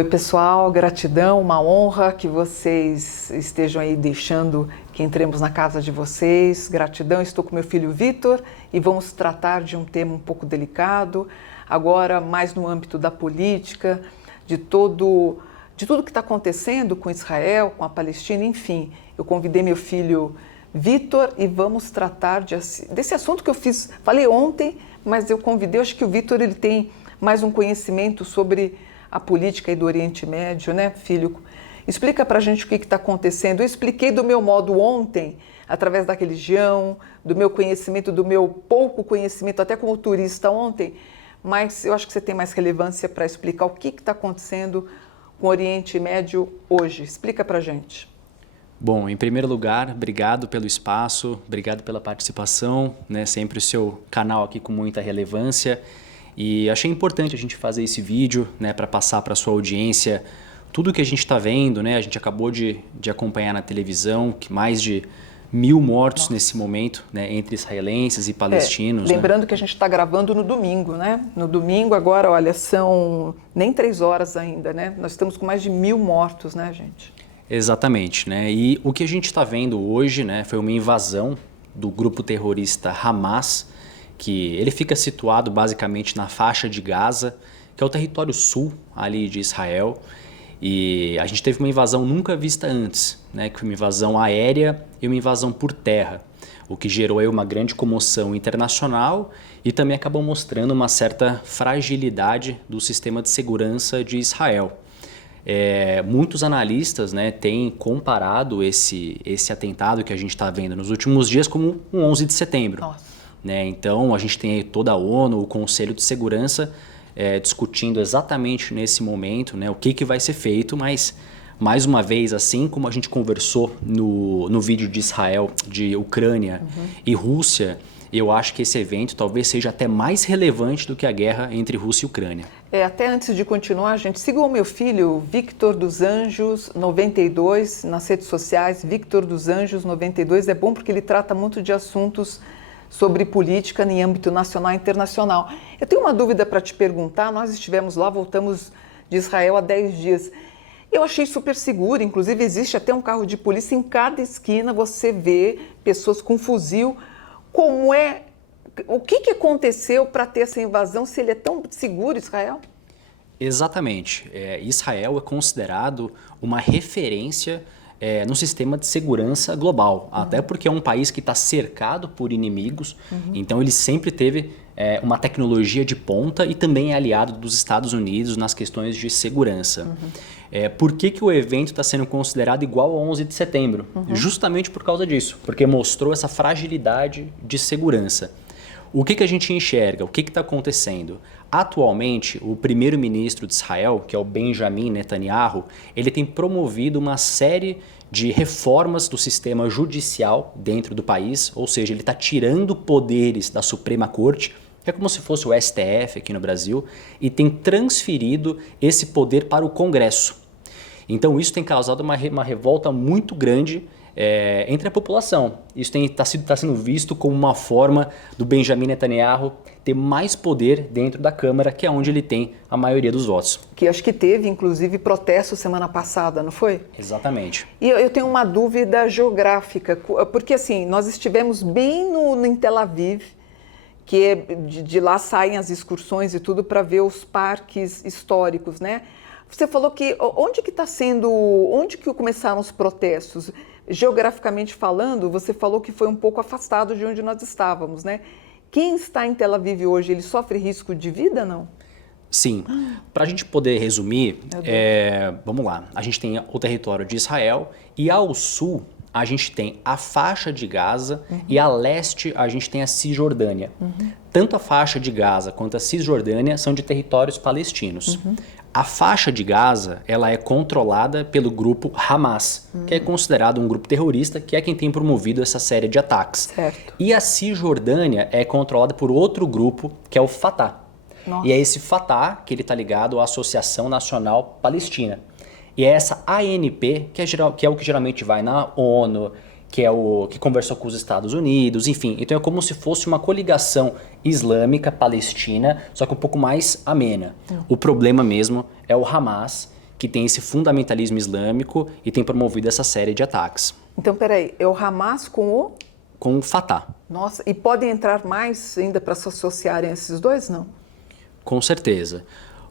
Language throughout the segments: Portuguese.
Oi, pessoal, gratidão, uma honra que vocês estejam aí deixando que entremos na casa de vocês. Gratidão, estou com meu filho Vitor e vamos tratar de um tema um pouco delicado, agora mais no âmbito da política, de tudo que está acontecendo com Israel, com a Palestina, enfim. Eu convidei meu filho Vitor e vamos tratar desse assunto que eu falei ontem, mas eu convidei, acho que o Vitor ele tem mais um conhecimento sobre a política aí do Oriente Médio, né, filho? Explica pra gente o que está acontecendo. Eu expliquei do meu modo ontem, através da religião, do meu conhecimento, do meu pouco conhecimento, até como turista ontem, mas eu acho que você tem mais relevância para explicar o que está acontecendo com o Oriente Médio hoje. Explica pra gente. Bom, em primeiro lugar, obrigado pelo espaço, obrigado pela participação, né? Sempre o seu canal aqui com muita relevância. E achei importante a gente fazer esse vídeo, né, para passar para a sua audiência tudo que a gente está vendo, né? A gente acabou de acompanhar na televisão que mais de 1.000 mortos nesse momento, né, entre israelenses e palestinos. Lembrando, né? que a gente está gravando no domingo, né? No domingo agora, olha, são nem 3 horas ainda, né? Nós estamos com mais de 1.000 mortos, né, gente? Exatamente, né? E o que a gente está vendo hoje, né, foi uma invasão do grupo terrorista Hamas, que ele fica situado basicamente na faixa de Gaza, que é o território sul ali de Israel. E a gente teve uma invasão nunca vista antes, né? Que foi uma invasão aérea e uma invasão por terra, o que gerou aí uma grande comoção internacional e também acabou mostrando uma certa fragilidade do sistema de segurança de Israel. Muitos analistas, né, têm comparado esse atentado que a gente está vendo nos últimos dias como um 11 de setembro. Nossa. Né? Então a gente tem aí toda a ONU, o Conselho de Segurança discutindo exatamente nesse momento, né, o que vai ser feito, mas mais uma vez, assim como a gente conversou no vídeo de Israel, de Ucrânia e Rússia, eu acho que esse evento talvez seja até mais relevante do que a guerra entre Rússia e Ucrânia. Até antes de continuar, gente, sigam o meu filho, Victor dos Anjos 92, nas redes sociais, Victor dos Anjos 92, é bom porque ele trata muito de assuntos sobre política em âmbito nacional e internacional. Eu tenho uma dúvida para te perguntar, nós estivemos lá, voltamos de Israel há 10 dias. Eu achei super seguro, inclusive existe até um carro de polícia, em cada esquina você vê pessoas com fuzil. O que aconteceu para ter essa invasão, se ele é tão seguro, Israel? Exatamente. Israel é considerado uma referência no sistema de segurança global, até porque é um país que está cercado por inimigos, então ele sempre teve uma tecnologia de ponta e também é aliado dos Estados Unidos nas questões de segurança. Por que o evento está sendo considerado igual ao 11 de setembro? Justamente por causa disso, porque mostrou essa fragilidade de segurança. O que a gente enxerga? O que está acontecendo? Atualmente, o primeiro-ministro de Israel, que é o Benjamin Netanyahu, ele tem promovido uma série de reformas do sistema judicial dentro do país, ou seja, ele está tirando poderes da Suprema Corte, que é como se fosse o STF aqui no Brasil, e tem transferido esse poder para o Congresso. Então isso tem causado uma revolta muito grande entre a população. Isso está sendo visto como uma forma do Benjamin Netanyahu ter mais poder dentro da Câmara, que é onde ele tem a maioria dos votos. Que acho que teve, inclusive, protesto semana passada, não foi? Exatamente. E eu tenho uma dúvida geográfica, porque assim, nós estivemos bem em Tel Aviv, que de lá saem as excursões e tudo para ver os parques históricos, né? Você falou que onde que começaram os protestos? Geograficamente falando, você falou que foi um pouco afastado de onde nós estávamos, né? Quem está em Tel Aviv hoje, ele sofre risco de vida, não? Sim. Para a gente poder resumir, vamos lá. A gente tem o território de Israel e ao sul a gente tem a faixa de Gaza e a leste a gente tem a Cisjordânia. Tanto a faixa de Gaza quanto a Cisjordânia são de territórios palestinos. A faixa de Gaza, ela é controlada pelo grupo Hamas, que é considerado um grupo terrorista, que é quem tem promovido essa série de ataques. Certo. E a Cisjordânia é controlada por outro grupo, que é o Fatah. Nossa. E é esse Fatah que ele está ligado à Associação Nacional Palestina. E é essa ANP, que é o que geralmente vai na ONU, que é o que conversou com os Estados Unidos, enfim. Então é como se fosse uma coligação islâmica palestina, só que um pouco mais amena. O problema mesmo é o Hamas, que tem esse fundamentalismo islâmico e tem promovido essa série de ataques. Então, peraí, é o Hamas com o Fatah. Nossa, e podem entrar mais ainda para se associarem a esses dois, não? Com certeza.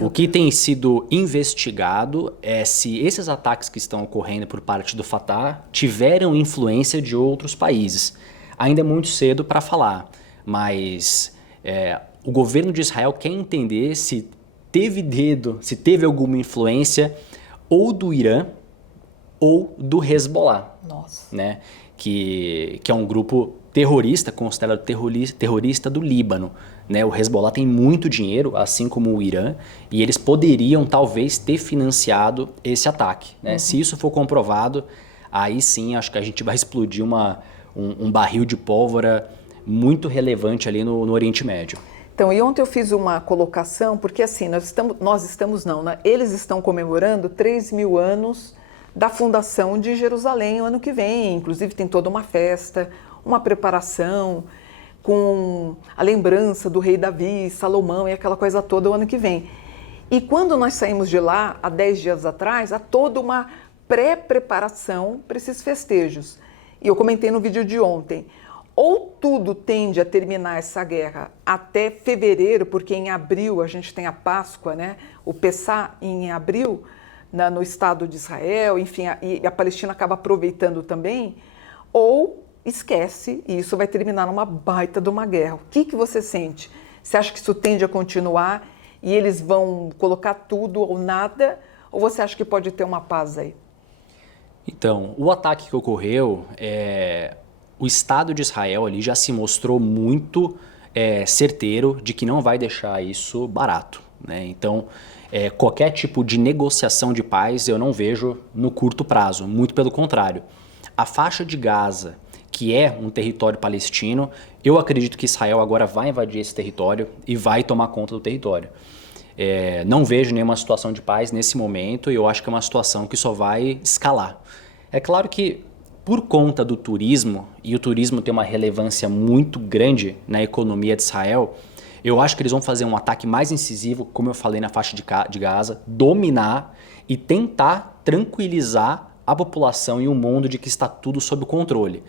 O que tem sido investigado é se esses ataques que estão ocorrendo por parte do Fatah tiveram influência de outros países. Ainda é muito cedo para falar, mas o governo de Israel quer entender se teve dedo, se teve alguma influência ou do Irã ou do Hezbollah. Nossa. Né? Que é um grupo terrorista, considerado terrorista do Líbano. Né? O Hezbollah tem muito dinheiro, assim como o Irã, e eles poderiam talvez ter financiado esse ataque. Né? Se isso for comprovado, aí sim acho que a gente vai explodir um barril de pólvora muito relevante ali no Oriente Médio. Então, e ontem eu fiz uma colocação, porque assim, eles estão comemorando 3.000 anos da fundação de Jerusalém o ano que vem. Inclusive tem toda uma festa, uma preparação com a lembrança do rei Davi, Salomão e aquela coisa toda o ano que vem. E quando nós saímos de lá, há 10 dias atrás, há toda uma pré-preparação para esses festejos. E eu comentei no vídeo de ontem, ou tudo tende a terminar essa guerra até fevereiro, porque em abril a gente tem a Páscoa, né? O Pessá em abril, no Estado de Israel, enfim, e a Palestina acaba aproveitando também, ou esquece e isso vai terminar numa baita de uma guerra. O que você sente? Você acha que isso tende a continuar e eles vão colocar tudo ou nada? Ou você acha que pode ter uma paz aí? Então, o ataque que ocorreu, o Estado de Israel ali já se mostrou muito certeiro de que não vai deixar isso barato. Né? Então, qualquer tipo de negociação de paz eu não vejo no curto prazo, muito pelo contrário. A faixa de Gaza, que é um território palestino, eu acredito que Israel agora vai invadir esse território e vai tomar conta do território. Não vejo nenhuma situação de paz nesse momento e eu acho que é uma situação que só vai escalar. É claro que por conta do turismo, e o turismo tem uma relevância muito grande na economia de Israel, eu acho que eles vão fazer um ataque mais incisivo, como eu falei na faixa de Gaza, dominar e tentar tranquilizar a população e o mundo de que está tudo sob controle.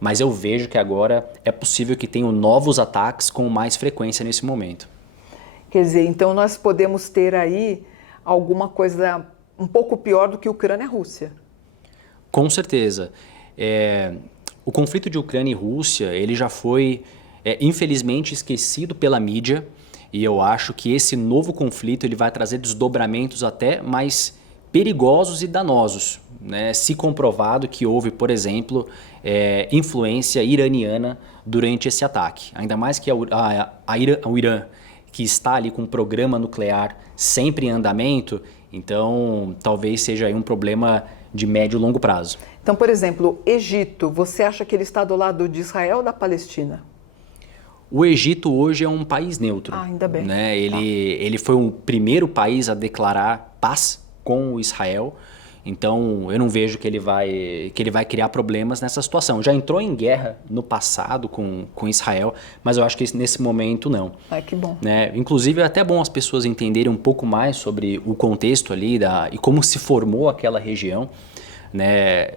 Mas eu vejo que agora é possível que tenham novos ataques com mais frequência nesse momento. Quer dizer, então nós podemos ter aí alguma coisa um pouco pior do que Ucrânia e Rússia. Com certeza. O conflito de Ucrânia e Rússia, ele já foi, infelizmente, esquecido pela mídia e eu acho que esse novo conflito ele vai trazer desdobramentos até mais perigosos e danosos, né? Se comprovado que houve, por exemplo, influência iraniana durante esse ataque. Ainda mais que o Irã, que está ali com um programa nuclear sempre em andamento, então talvez seja aí um problema de médio e longo prazo. Então, por exemplo, Egito, você acha que ele está do lado de Israel ou da Palestina? O Egito hoje é um país neutro. Ainda bem. Né? Ele foi o primeiro país a declarar paz com Israel, então eu não vejo que ele vai criar problemas nessa situação. Já entrou em guerra no passado com Israel, mas eu acho que nesse momento não. Que bom. Né? Inclusive é até bom as pessoas entenderem um pouco mais sobre o contexto ali e como se formou aquela região. Né?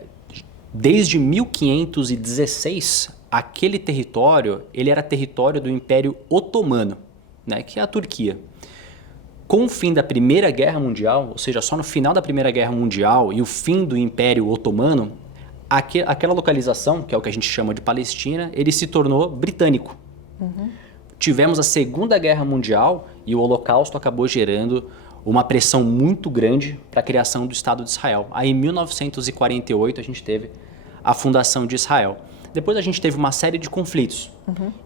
Desde 1516, aquele território ele era território do Império Otomano, né? Que é a Turquia. Com o fim da Primeira Guerra Mundial, ou seja, só no final da Primeira Guerra Mundial e o fim do Império Otomano, aquela localização, que é o que a gente chama de Palestina, ele se tornou britânico. Tivemos a Segunda Guerra Mundial e o Holocausto acabou gerando uma pressão muito grande para a criação do Estado de Israel. Aí em 1948 a gente teve a fundação de Israel. Depois a gente teve uma série de conflitos.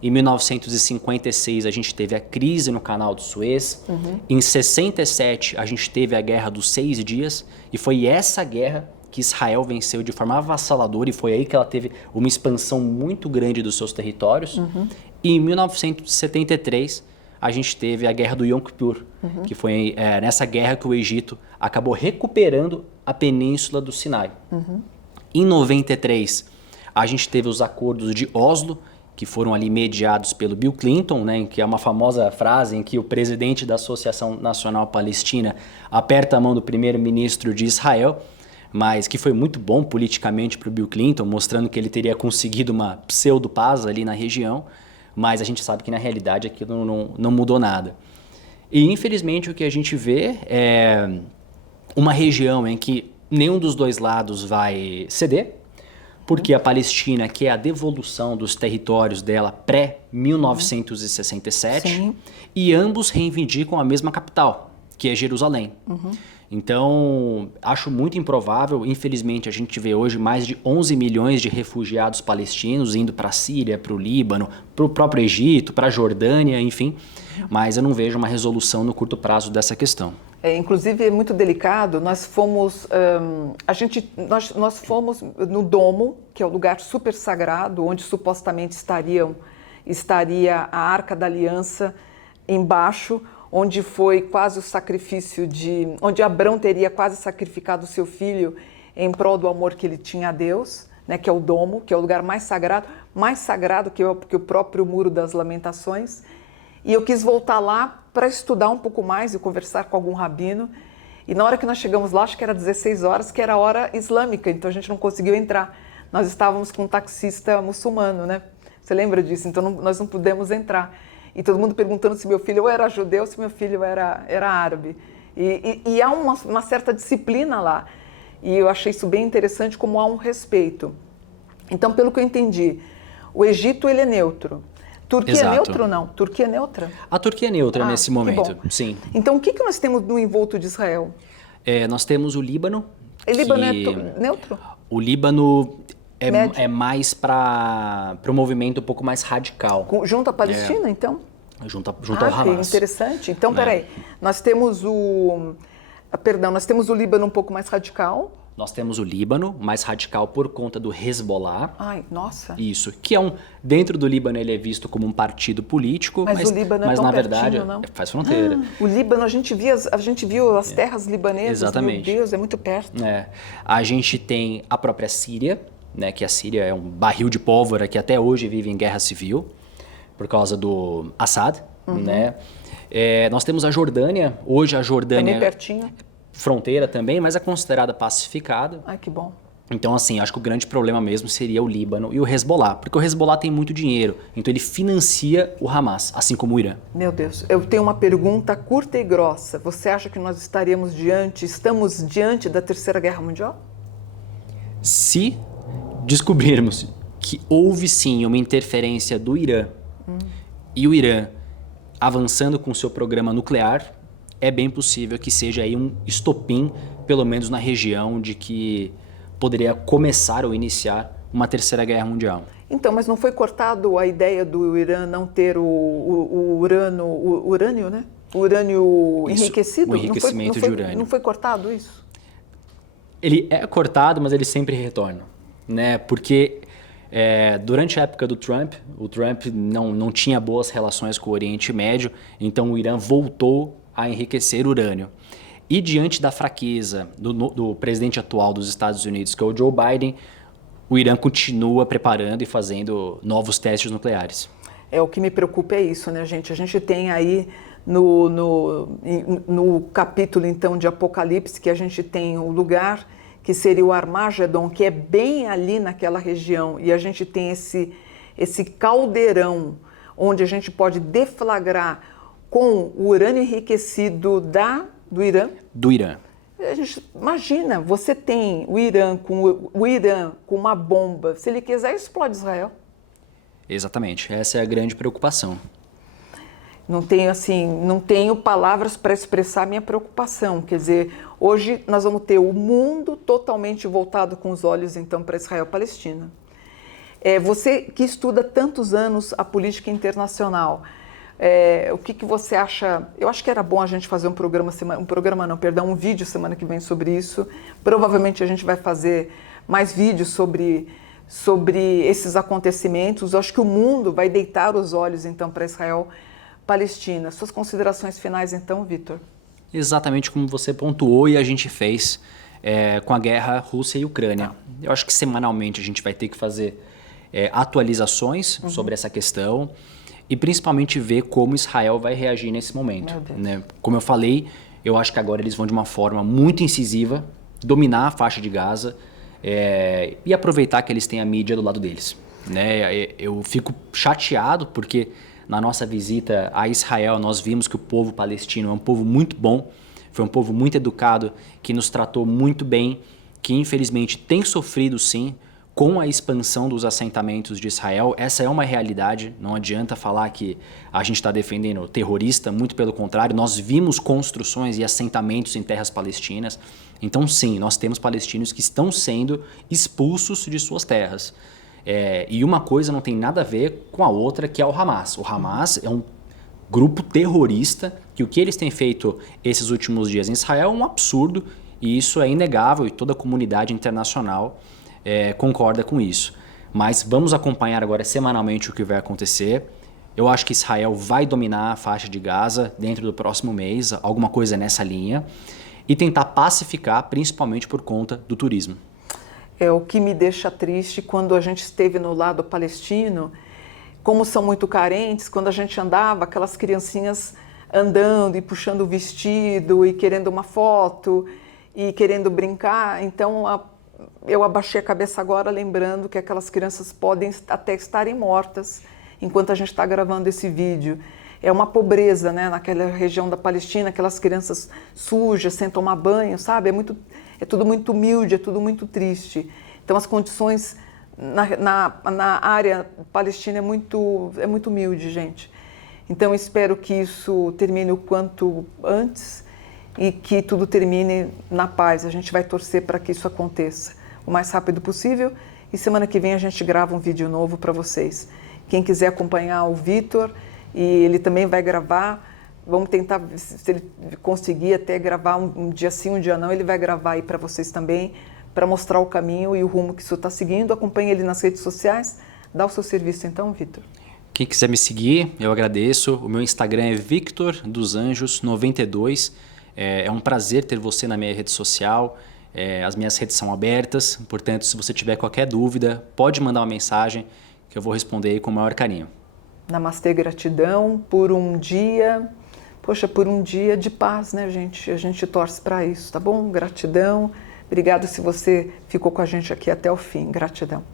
Em 1956 a gente teve a crise no Canal de Suez. Em 67 a gente teve a Guerra dos 6 Dias e foi essa guerra que Israel venceu de forma avassaladora e foi aí que ela teve uma expansão muito grande dos seus territórios. E em 1973 a gente teve a Guerra do Yom Kippur, que foi nessa guerra que o Egito acabou recuperando a península do Sinai. Em 93 a gente teve os acordos de Oslo, que foram ali mediados pelo Bill Clinton, né, que é uma famosa frase em que o presidente da Associação Nacional Palestina aperta a mão do primeiro-ministro de Israel, mas que foi muito bom politicamente para o Bill Clinton, mostrando que ele teria conseguido uma pseudo-paz ali na região, mas a gente sabe que na realidade aquilo não mudou nada. E infelizmente o que a gente vê é uma região em que nenhum dos dois lados vai ceder, porque a Palestina quer a devolução dos territórios dela pré-1967 e ambos reivindicam a mesma capital, que é Jerusalém. Então, acho muito improvável, infelizmente a gente vê hoje mais de 11 milhões de refugiados palestinos indo para a Síria, para o Líbano, para o próprio Egito, para a Jordânia, enfim, mas eu não vejo uma resolução no curto prazo dessa questão. Inclusive é muito delicado, nós fomos no Domo, que é o lugar super sagrado, onde supostamente estaria a Arca da Aliança embaixo, onde foi quase o sacrifício onde Abrão teria quase sacrificado o seu filho em prol do amor que ele tinha a Deus, né, que é o Domo, que é o lugar mais sagrado que o próprio Muro das Lamentações. E eu quis voltar lá para estudar um pouco mais e conversar com algum rabino. E na hora que nós chegamos lá, acho que era 16 horas, que era a hora islâmica, então a gente não conseguiu entrar. Nós estávamos com um taxista muçulmano, né? Você lembra disso? Então nós não pudemos entrar. E todo mundo perguntando se meu filho era judeu ou se meu filho era árabe. E há uma certa disciplina lá. E eu achei isso bem interessante, como há um respeito. Então, pelo que eu entendi, o Egito ele é neutro. Turquia é neutra ou não? Turquia é neutra? A Turquia é neutra nesse momento, sim. Então, o que nós temos no envolto de Israel? Nós temos o Líbano. O Líbano é neutro? O Líbano é mais para o movimento um pouco mais radical. Junto à Palestina, então? Junto ao Hamas. Interessante. Então, peraí, nós temos o Líbano um pouco mais radical. Nós temos o Líbano, mais radical por conta do Hezbollah. Ai, nossa. Isso, que dentro do Líbano ele é visto como um partido político, mas o Líbano é tão na verdade pertinho, não? Faz fronteira. O Líbano, a gente viu as terras libanesas. Exatamente. Meu Deus, é muito perto. A gente tem a própria Síria, né, que a Síria é um barril de pólvora que até hoje vive em guerra civil, por causa do Assad, né? Nós temos a Jordânia, hoje a Jordânia... Também pertinho. Fronteira também, mas é considerada pacificada. Ai, que bom. Então, assim, acho que o grande problema mesmo seria o Líbano e o Hezbollah, porque o Hezbollah tem muito dinheiro, então ele financia o Hamas, assim como o Irã. Meu Deus, eu tenho uma pergunta curta e grossa. Você acha que nós estamos diante da Terceira Guerra Mundial? Se descobrirmos que houve sim uma interferência do Irã e o Irã avançando com o seu programa nuclear, é bem possível que seja aí um estopim, pelo menos na região, de que poderia começar ou iniciar uma Terceira Guerra Mundial. Então, mas não foi cortado a ideia do Irã não ter o urânio, né? O urânio enriquecido? O enriquecimento de urânio. Não foi cortado isso? Ele é cortado, mas ele sempre retorna, né? Porque durante a época do Trump, o Trump não tinha boas relações com o Oriente Médio, então o Irã voltou a enriquecer urânio. E diante da fraqueza do presidente atual dos Estados Unidos, que é o Joe Biden, o Irã continua preparando e fazendo novos testes nucleares. O que me preocupa é isso, né, gente? A gente tem aí no capítulo, então, de Apocalipse, que a gente tem o lugar que seria o Armagedon, que é bem ali naquela região, e a gente tem esse caldeirão onde a gente pode deflagrar com o urânio enriquecido do Irã. Do Irã. A gente imagina, você tem o Irã com uma bomba, se ele quiser, explode Israel. Exatamente, essa é a grande preocupação. Não tenho palavras para expressar a minha preocupação. Quer dizer, hoje nós vamos ter o mundo totalmente voltado com os olhos, então, para Israel e Palestina. Você que estuda tantos anos a política internacional, o que você acha? Eu acho que era bom a gente fazer um vídeo semana que vem sobre isso. Provavelmente a gente vai fazer mais vídeos sobre esses acontecimentos. Eu acho que o mundo vai deitar os olhos, então, para Israel e Palestina. Suas considerações finais, então, Vitor? Exatamente como você pontuou e a gente fez com a guerra Rússia e Ucrânia. Eu acho que semanalmente a gente vai ter que fazer atualizações sobre essa questão e principalmente ver como Israel vai reagir nesse momento. Né? Como eu falei, eu acho que agora eles vão de uma forma muito incisiva dominar a faixa de Gaza e aproveitar que eles têm a mídia do lado deles. Né? Eu fico chateado porque na nossa visita a Israel nós vimos que o povo palestino é um povo muito bom, foi um povo muito educado, que nos tratou muito bem, que infelizmente tem sofrido sim com a expansão dos assentamentos de Israel. Essa é uma realidade, não adianta falar que a gente está defendendo o terrorista, muito pelo contrário, nós vimos construções e assentamentos em terras palestinas. Então sim, nós temos palestinos que estão sendo expulsos de suas terras. E uma coisa não tem nada a ver com a outra, que é o Hamas. O Hamas é um grupo terrorista que o que eles têm feito esses últimos dias em Israel é um absurdo e isso é inegável e toda a comunidade internacional concorda com isso. Mas vamos acompanhar agora semanalmente o que vai acontecer. Eu acho que Israel vai dominar a faixa de Gaza dentro do próximo mês, alguma coisa nessa linha, e tentar pacificar, principalmente por conta do turismo. O que me deixa triste quando a gente esteve no lado palestino, como são muito carentes, quando a gente andava, aquelas criancinhas andando e puxando o vestido e querendo uma foto e querendo brincar, então eu abaixei a cabeça agora lembrando que aquelas crianças podem até estarem mortas enquanto a gente está gravando esse vídeo. É uma pobreza, né, naquela região da Palestina, aquelas crianças sujas, sem tomar banho, sabe? É tudo muito humilde, é tudo muito triste. Então as condições na área palestina é muito humilde, gente. Então espero que isso termine o quanto antes e que tudo termine na paz. A gente vai torcer para que isso aconteça o mais rápido possível e semana que vem a gente grava um vídeo novo para vocês. Quem quiser acompanhar o Vitor, e ele também vai gravar, vamos tentar, se ele conseguir até gravar um dia sim, um dia não, ele vai gravar aí para vocês também, para mostrar o caminho e o rumo que isso está seguindo. Acompanhe ele nas redes sociais. Dá o seu serviço então, Vitor. Quem quiser me seguir, eu agradeço. O meu Instagram é Victor dos Anjos 92. É um prazer ter você na minha rede social. As minhas redes são abertas, portanto, se você tiver qualquer dúvida, pode mandar uma mensagem que eu vou responder aí com o maior carinho. Namastê, gratidão por um dia, por um dia de paz, né, gente? A gente torce para isso, tá bom? Gratidão. Obrigado se você ficou com a gente aqui até o fim. Gratidão.